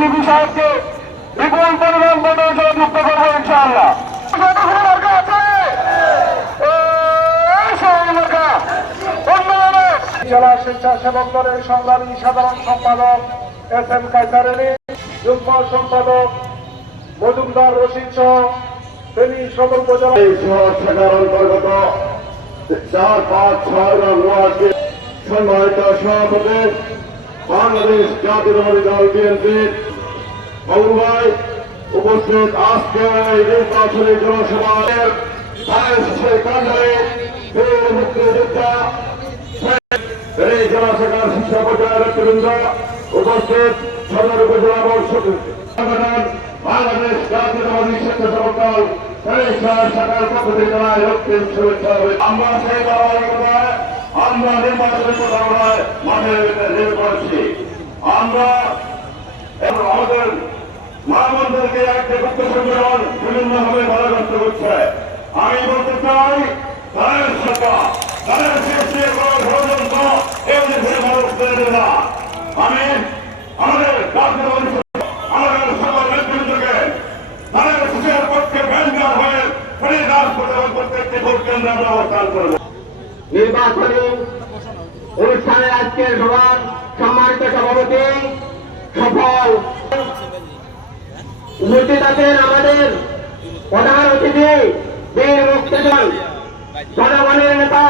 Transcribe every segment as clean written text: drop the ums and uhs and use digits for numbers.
বিবি সাহেবকে বিপুল পরিমাণ ভোটের সহ যুক্ত করবো ইনশাআল্লাহ। জেলা স্বেচ্ছাসেবক দলের সংগ্রামী সাধারণ সম্পাদক এস এম কায়সার আলী, যুগ্ম সম্পাদক মজুমদার রশিদ সহ ফেনী সদর উপজেলা শাখার অন্তর্গত 4, 5, 6 নং ওয়ার্ডে সম্মানিত সভাপতি বাংলাদেশ জাতীয়তাবাদী দল বিএনপির মঙ্গলবার উপস্থিত আজকের এই নির্বাচনী জনসভার কার্যালয়ে মুক্তিযোদ্ধা এই জেলা শাখার শীর্ষ পর্যায়ের নেতৃবৃন্দ উপস্থিত সদর উপজেলা সংগঠন বাংলাদেশ জাতীয়তাবাদী স্বেচ্ছাসেবক দল শাখার পক্ষ থেকে জানাই রক্তিম শুভেচ্ছা। আমরা সেই ধারাবাহিকতায় আমরা নির্বাচনী প্রচারণায় মাঠে নেমে পড়েছি। আমরা আমাদের মা বোনদেরকে একটা গুপ্ত সংগঠন বিভিন্নভাবে বাধাগ্রস্ত করছে। আমি বলতে চাই তাদের সরকার তাদের সৃষ্টি কোনো ষড়যন্ত্র এই দেশের মানুষ মেনে নেবে না। আমি আমাদের জাতীয়তাবাদী আমাদের সকল নেতৃবৃন্দকে তাদের সুখের পক্ষে ব্যাংকার হয়ে ফেরিদার প্রত্যেকটি ভোট কেন্দ্রে আমরা অবস্থান করব। নির্বাচনী অনুষ্ঠানে আজকের সভার সম্মানিত সভাপতি সফল উপস্থিত আছেন আমাদের প্রধান অতিথি বীর মুক্তিযোদ্ধা জনগণের নেতা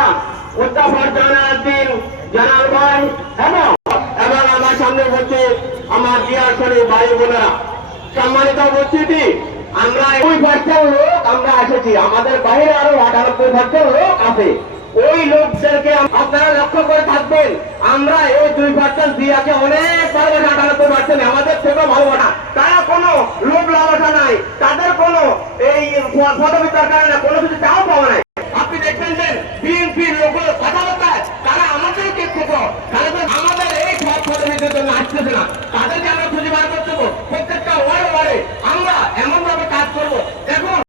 মুস্তাফা জালালউদ্দিন জালাল ভাই এবং আমার সামনে উপস্থিত আমার জিয়াশরী ভাই বোনেরা, সম্মানিত উপস্থিতি, আমরা 2% লোক আমরা এসেছি, আমাদের বাইরে আরো 98% লোক আছে। ওই লোকদেরকে আপনারা লক্ষ্য করে থাকবেন, আমরা এই 2% দিয়াকে অনেক ভালো 98%, আমাদের থেকে ভালো না। তারা কোনো লোভ লালসা নাই, তাদের কোনো এই পদবি দরকার না, কোনো কিছু চাও পাওয়া নাই। আপনি দেখবেন যে বিএনপির লোক